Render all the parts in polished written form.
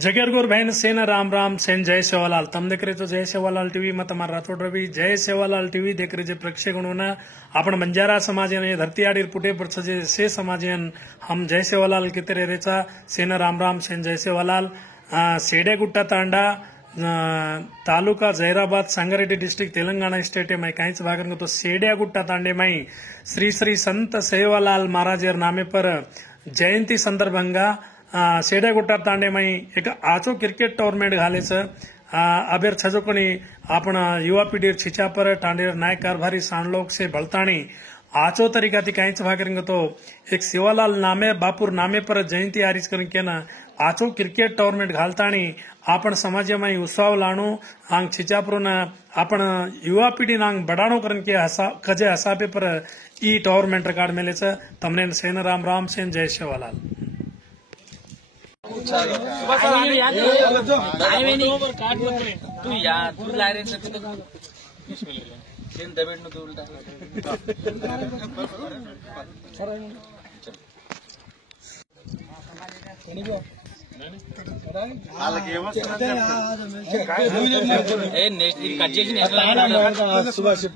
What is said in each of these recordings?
जगेरगोर बहन सेना राम राम सेन जय सेवालाल तम देख रहे तो जय सेवालाल टीवी में तमारा राठोड रवि जय सेवालाल टीवी देख रहे प्रेक्षकों आपण बंजारा समाज धरती आड़ी पुटे पर से समाज हम जय सेवालाल किते रेचा सेना राम राम सेन जय सेवालाल सेडेगुट्टा तांडा तालुका जैराबाद संगारेड्डी डिस्ट्रिक्ट तेलंगाना स्टेट में कहीं भाग तो सेडियागुट्टा तांडे में श्री श्री संत सेवालाल महाराज नामे पर जयंती संदर्भंगा सेड्यागुट्टा तांडे में एक आचो क्रिकेट टूर्नामेंट घालेचं अबेर छजोकणी आपण युवा पीढ़ी छिचापर टांडेर नायक कारभारी सांडलोक से भलताणी आचो तरीका थी कहीं भाग तो एक सेवालाल नामे बापुर नामे पर जयंती आरिज करके ना आचो क्रिकेट टूर्नामेंट घालताणी आपण समाज में उत्सव लाणु आंग छिचापुर आपण युवा पीढ़ी नांग बढ़ाणो करके कजे हसाबे पर ई टूर्नामेंट रिकॉर्ड मेले तमने सेन राम राम सेन जय सेवालाल तू या तू लारे दबेड तू उल्टा कट చేసి సుభాష్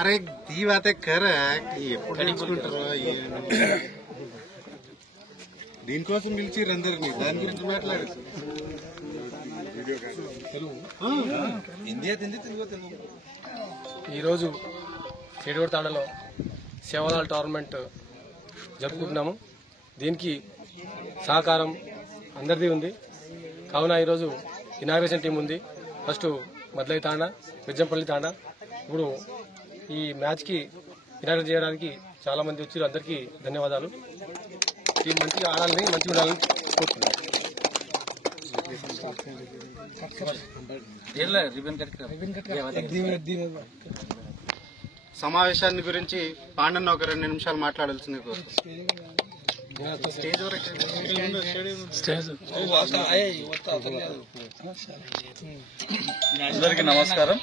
अरे दी बातें कर దీనికోసం పిలిచిర్రు అందరినీ దాని గురించి మాట్లాడు ఈరోజు సేడిగొట్ట తాండలో సేవాలాల్ టోర్నమెంట్ జరుపుకుంటున్నాము. దీనికి సహకారం అందరిది ఉంది. కావున ఈరోజు ఇనాగ్రేషన్ టీం ఉంది. ఫస్ట్ మద్లై తాండా, విజ్జంపల్లి తాండా. ఇప్పుడు ఈ మ్యాచ్కి ఇనాగ్రేట్ చేయడానికి చాలా మంది వచ్చారు. అందరికీ ధన్యవాదాలు. టీం మంచిగా ఆడాలని, మంచిగా ఉండాలని కోరుతున్నాను. సమావేశాన్ని గురించి పాండన్న ఒక 2 నిమిషాలు మాట్లాడాల్సింది అందరికీ నమస్కారం.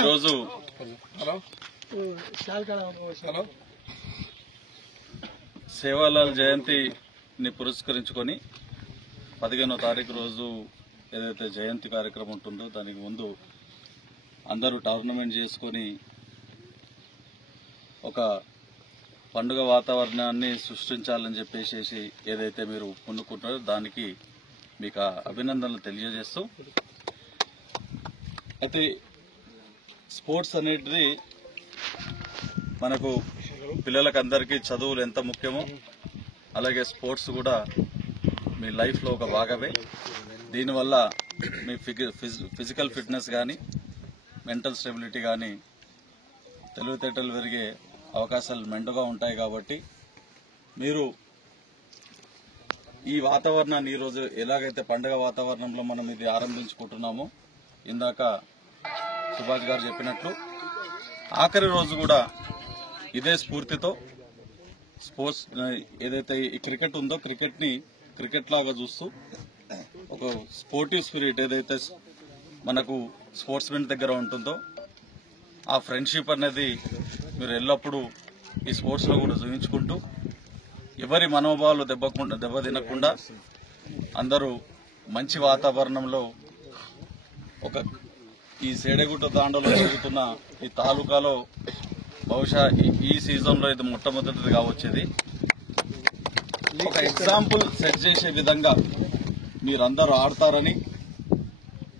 ఈరోజు సేవాలాల్ జయంతిని పురస్కరించుకొని 15వ తారీఖు రోజు ఏదైతే జయంతి కార్యక్రమం ఉంటుందో దానికి ముందు అందరూ టోర్నమెంట్ చేసుకొని ఒక పండుగ వాతావరణాన్ని సృష్టించాలని చెప్పేసి ఏదైతే మీరు పూనుకుంటారో దానికి మీకు అభినందనలు తెలియజేస్తూ, అయితే స్పోర్ట్స్ అనేది మనకు పిల్లలకు అందరికీ చదువులు ఎంత ముఖ్యమో అలాగే స్పోర్ట్స్ కూడా మీ లైఫ్లో ఒక భాగమే. దీనివల్ల మీ ఫిజికల్ ఫిట్నెస్ కానీ, మెంటల్ స్టెబిలిటీ కానీ, తెలివితేటలు పెరిగే అవకాశాలు మెండుగా ఉంటాయి. కాబట్టి మీరు ఈ వాతావరణాన్ని ఈరోజు ఎలాగైతే పండుగ వాతావరణంలో మనం ఇది ఆరంభించుకుంటున్నామో, ఇందాక సుభాష్ గారు చెప్పినట్లు ఆఖరి రోజు కూడా ఇదే స్ఫూర్తితో స్పోర్ట్స్ ఏదైతే ఈ క్రికెట్ ఉందో క్రికెట్ని క్రికెట్ లాగా చూస్తూ ఒక స్పోర్టివ్ స్పిరిట్ ఏదైతే మనకు స్పోర్ట్స్ మెన్ దగ్గర ఉంటుందో ఆ ఫ్రెండ్షిప్ అనేది మీరు ఎల్లప్పుడూ ఈ స్పోర్ట్స్లో కూడా చూపించుకుంటూ ఎవరి మనోభావాలు దెబ్బతినకుండా అందరూ మంచి వాతావరణంలో ఒక ఈ సేడగుట్ట తాండలో జరుగుతున్న ఈ తాలూకాలో బహుశా ఈ సీజన్లో ఇది మొట్టమొదటిది కావచ్చేది. ఒక ఎగ్జాంపుల్ సెట్ చేసే విధంగా మీరందరూ ఆడతారని,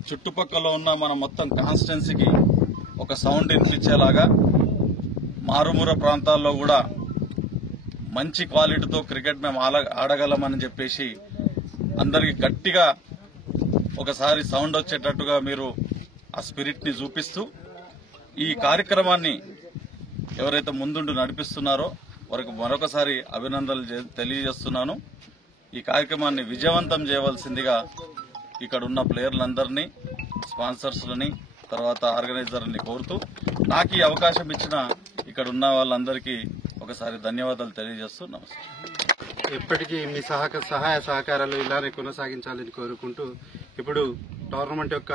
చుట్టుపక్కల ఉన్న మన మొత్తం కాన్స్టిట్యున్సీకి ఒక సౌండ్ వినిపించేలాగా మారుమూల ప్రాంతాల్లో కూడా మంచి క్వాలిటీతో క్రికెట్ మేము ఆడగలమని చెప్పేసి అందరికి గట్టిగా ఒకసారి సౌండ్ వచ్చేటట్టుగా మీరు ఆ స్పిరిట్ ని చూపిస్తూ ఈ కార్యక్రమాన్ని ఎవరైతే ముందుండి నడిపిస్తున్నారో వారికి మరొకసారి అభినందనలు తెలియజేస్తున్నాను. ఈ కార్యక్రమాన్ని విజయవంతం చేయవలసిందిగా ఇక్కడ ఉన్న ప్లేయర్లందరినీ, స్పాన్సర్స్లని, తర్వాత ఆర్గనైజర్ని కోరుతూ నాకు ఈ అవకాశం ఇచ్చిన ఇక్కడ ఉన్న వాళ్ళందరికీ ఒకసారి ధన్యవాదాలు తెలియజేస్తూ నమస్కారం. ఎప్పటికీ మీ సహాయ సహకారాలు ఇలానే కొనసాగించాలని కోరుకుంటూ ఇప్పుడు టోర్నమెంట్ యొక్క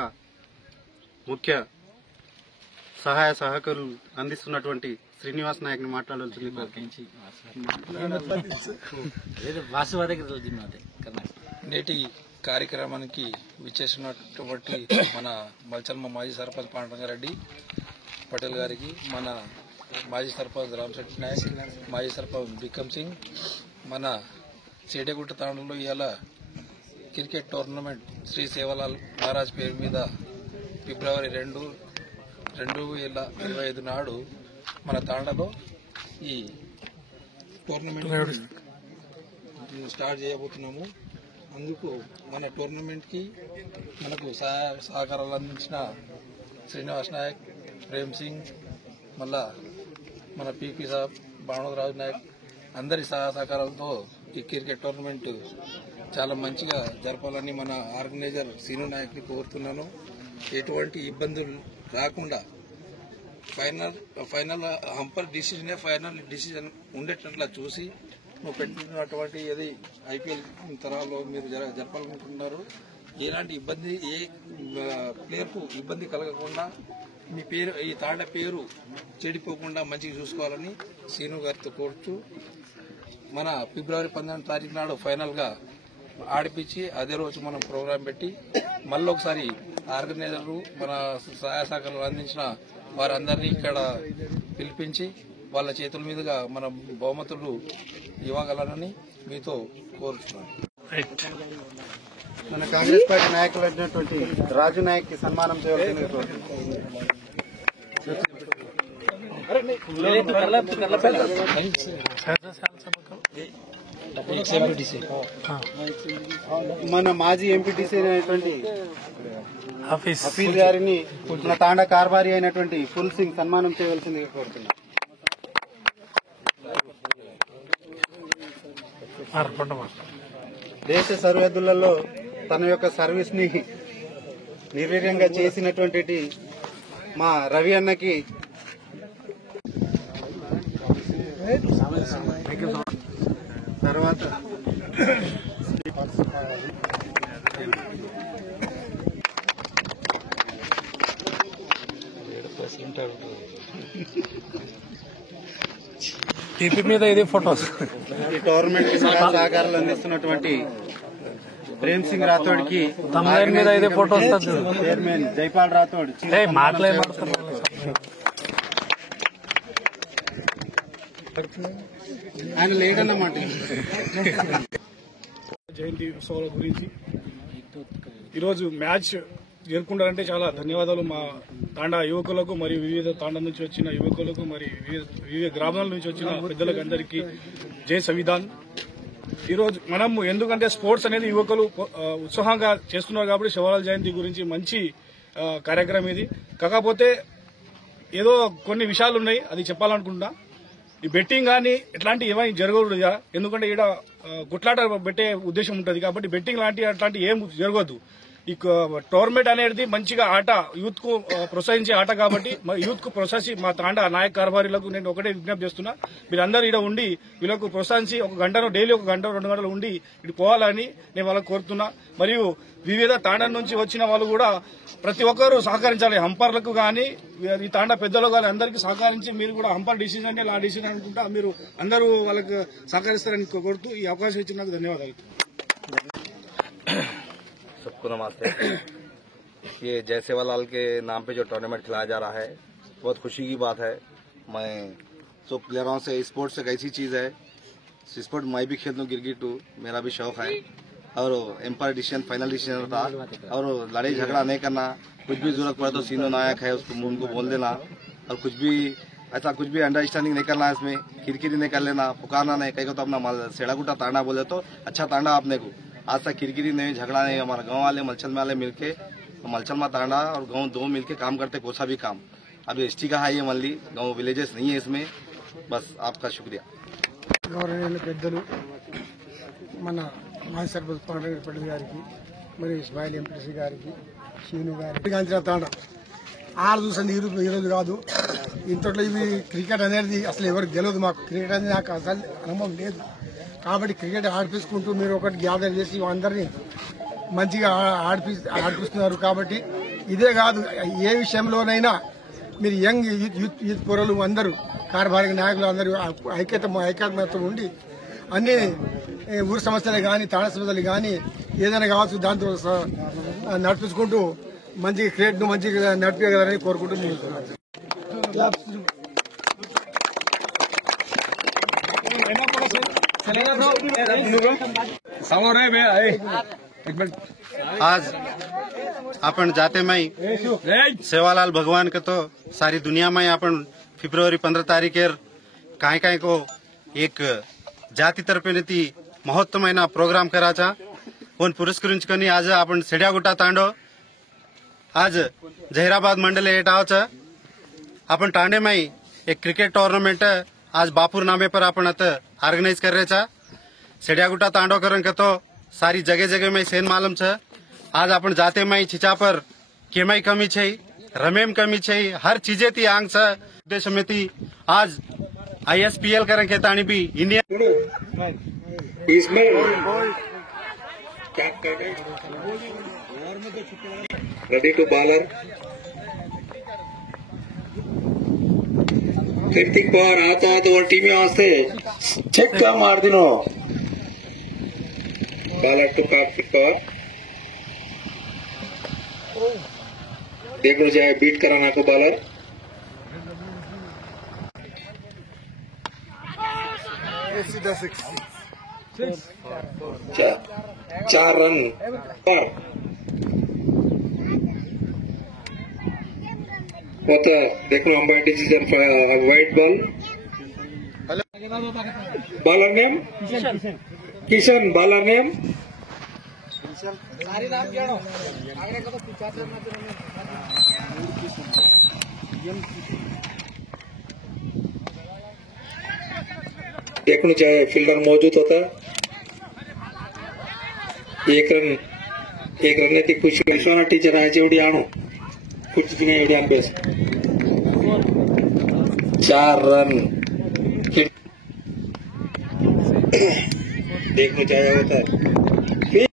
ముఖ్య సహాయ సహకారులు అందిస్తున్నటువంటి శ్రీనివాస్ నాయక్ ని మాట్లాడాల్సింది. నేటి కార్యక్రమానికి విచ్చేసినటువంటి మన మల్చల్మ మాజీ సర్పంచ్ పాండరంగారెడ్డి పటేల్ గారికి, మన మాజీ సర్పంచ్ రామశెట్టి నాయక్, మాజీ సర్పంచ్ బిక్కమ్ సింగ్, మన సేటగుట్ట తాండలో ఇవాళ క్రికెట్ టోర్నమెంట్ శ్రీ సేవలాల్ మహారాజ్ పేరు మీద ఫిబ్రవరి 2, 2025 నాడు మన తాండలో ఈ టోర్నమెంట్ స్టార్ట్ చేయబోతున్నాము. అందుకు మన టోర్నమెంట్కి మనకు సహకారాలు అందించిన శ్రీనివాస్ నాయక్, ప్రేమ్ సింగ్, మళ్ళా మన పీపీ సాబ్, భానురాజ్ నాయక్ అందరి సహకారాలతో ఈ క్రికెట్ టోర్నమెంట్ చాలా మంచిగా జరపాలని మన ఆర్గనైజర్ సీను నాయక్ని కోరుతున్నాను. ఎటువంటి ఇబ్బందులు రాకుండా ఫైనల్ హంపర్ డిసిజనే ఫైనల్ డిసిజన్ ఉండేటట్లా చూసి నువ్వు పెట్టినటువంటి ఏది ఐపీఎల్ తరహాలో మీరు జరపాలనుకుంటున్నారు, ఎలాంటి ఇబ్బంది ఏ ప్లేయర్కు ఇబ్బంది కలగకుండా మీ పేరు ఈ తాండ పేరు చెడిపోకుండా మంచిగా చూసుకోవాలని సీను గారితో కోరుచు మన ఫిబ్రవరి 12 తారీఖు నాడు ఫైనల్గా ఆడిపించి అదే రోజు మనం ప్రోగ్రాం పెట్టి మళ్ళీ ఒకసారి ఆర్గనైజర్లు మన సహాయ సహకారాలు అందించిన వారందరినీ ఇక్కడ పిలిపించి వాళ్ళ చేతుల మీదుగా మన బహుమతులు ఇవ్వగలరని మీతో కోరుతున్నాను. మన కాంగ్రెస్ పార్టీ నాయకులు అయినటువంటి రాజు నాయక్ కి సన్మానం చేయవలసింది. మన మాజీ ఎంపీటీసీ అయినటువంటి హఫీజ్ గారిని మన తాండా కార్బారీ అయినటువంటి ఫుల్ సింగ్ సన్మానం చేయవలసిందిగా కోరుతున్నాం. దేశ సరిహద్దులలో తన యొక్క సర్వీస్ ని నిర్వీర్యంగా చేసినటువంటి మా రవి అన్నకి తర్వాత టీపీ మీద ఇది ఫొటోస్ ఈ టోర్నమెంట్ సహకారాలు అందిస్తున్నటువంటి ప్రేమ్ సింగ్ రాథోడ్ కి మీద ఇది ఫొటోస్ చైర్మన్ జైపాల్ రాథోడ్ ఆయన లేడన్నమాట. జయంతి ఉత్సవాల గురించి ఈరోజు మ్యాచ్ జరుపుకుంటారంటే చాలా ధన్యవాదాలు మా తాండా యువకులకు మరియు వివిధ తాండా నుంచి వచ్చిన యువకులకు మరియు వివిధ గ్రామాల నుంచి వచ్చిన పెద్దలకు అందరికీ జై సంవిధాన్. ఈరోజు మనం ఎందుకంటే స్పోర్ట్స్ అనేది యువకులు ఉత్సాహంగా చేస్తున్నారు కాబట్టి శివలాల్ జయంతి గురించి మంచి కార్యక్రమం ఇది. కాకపోతే ఏదో కొన్ని విషయాలు ఉన్నాయి, అది చెప్పాలనుకుంటున్నా. ఈ బెట్టింగ్ కానీ ఇట్లాంటి ఏమైనా జరగకూడదు, ఎందుకంటే ఇక్కడ గుట్లాట పెట్టే ఉద్దేశం ఉంటుంది కాబట్టి బెట్టింగ్ అట్లాంటి ఏం జరగదు. ఈ టోర్నమెంట్ అనేది మంచిగా ఆట యూత్ కు ప్రోత్సహించే ఆట కాబట్టి యూత్ కు ప్రోత్సహించి మా తాండా నాయక కార్బారీలకు నేను ఒకటే విజ్ఞప్తి చేస్తున్నా, మీరందరూ ఇక్కడ ఉండి వీళ్ళకు ప్రోత్సహించి ఒక గంటలో డైలీ 1 గంట 2 గంటలు ఉండి ఇటు పోవాలని నేను వాళ్ళకు కోరుతున్నా. మరియు వివిధ తాండా నుంచి వచ్చిన వాళ్ళు కూడా ప్రతి ఒక్కరూ సహకరించాలి. హంపర్లకు కానీ ఈ తాండా పెద్దలు కానీ అందరికీ సహకరించి మీరు కూడా హంపర్ డిసిజన్ అంటే ఆ డిసిజన్ అనుకుంటా మీరు అందరూ వాళ్ళకి సహకరిస్తారని కోరుతూ ఈ అవకాశం ఇచ్చినందుకు ధన్యవాదాలు. सबको नमस्ते। ये जय सेवालाल के नाम पे जो टूर्नामेंट खिलाया जा रहा है बहुत खुशी की बात है। मैं सब प्लेयरों से स्पोर्ट्स एक ऐसी चीज़ है, स्पोर्ट मैं भी खेलता हूँ, क्रिकेट मेरा भी शौक है। और एम्पायर डिसीजन फाइनल डिसीजन था और लड़ाई झगड़ा नहीं करना, कुछ भी जरूरत पड़े तो सीनो नायक है उसको उनको बोल देना, और कुछ भी ऐसा कुछ भी अंडरस्टैंडिंग नहीं करना, इसमें किरकिरी नहीं कर लेना, पुकारना नहीं। कहीं को तो अपना सेड़ागुटा तांडा बोले तो अच्छा तांडा आपने को आज तक किरकिरी नहीं, झगड़ा नहीं। हमारा गांव वाले मलचल वाले मिलके मलचल में तांडा और गांव 2 मिलके काम करते, कोसा भी काम। अभी एसटी का है ये मल्ली गांव, विलेजेस नहीं है इसमें। बस आपका शुक्रिया। గౌరవనీయులు పెద్దలు మన మాజీ సర్పంచ్ పాండరంగారెడ్డి గారికి మరియు ఇస్మాయిల్ ఎంపీసీ గారికి శ్రీను గారికి అంచనా తాండా ఆడ చూసండి ఈరోజు కాదు. ఇంతట్లో ఇవి క్రికెట్ అనేది అసలు ఎవరికి తెలియదు. మాకు క్రికెట్ అనేది నాకు అసలు అనుభవం లేదు కాబట్టి క్రికెట్ ఆడిపించుకుంటూ మీరు ఒకటి గ్యాదర్ చేసి అందరినీ మంచిగా ఆడిపిస్తున్నారు. కాబట్టి ఇదే కాదు, ఏ విషయంలోనైనా మీరు యంగ్ యూత్ పౌరులు అందరూ కార్యభారక నాయకులు అందరూ ఐక్యతతో ఉండి అన్ని ఊరు సమస్యలు కానీ తాళ సమస్యలు కానీ ఏదైనా కావచ్చు దాంతో నడిపించుకుంటూ మంచి క్రికెట్ ను మంచిగా నడిపించగలరని కోరుకుంటూ आज आपण जाते माई सेवालाल भगवान का तो सारी दुनिया में आपण फेब्रुवारी 15 तारीखेर काय काय को एक जाती तर्फे ती महत्वమైన प्रोग्राम कराचा पण पुरस्कరించుకొని आज आपण सेड्यागुटा तांडो आज जहिराबाद मंडल येट आवचं आपण तांडे माई एक क्रिकेट टूर्नामेंट आज बापूर नामे पर आपण आता ऑर्गेनाइज करायचा सेड्यागुटा तांडो करन का तो सारी जगह जगह में सेन मालूम छ आज अपन जाते में छिचा पर केमाई कमी छै रमेम कमी छै हर चीजे ती आंग छ उद्देश्य में ती आज ISPL करन के तानी भी इंडिया इसमें रेडी टू बॉलर कीर्तिक पवार आता और टीम वास्ते चेक का मार दिनो बॉलर टू कार्तिक पवार देखो जाए बीट कराना को बॉलर चार रन पर होता देखो umpire decision white ball bowler name Kishan bowler name देखने चाहे फील्डर मौजूद होता एक रन ती खुशी विश्वनाथ टीचर आहे जेवढी आणू कुछ नहीं एवढी अभ्यास 4 रन देखने चाहे होता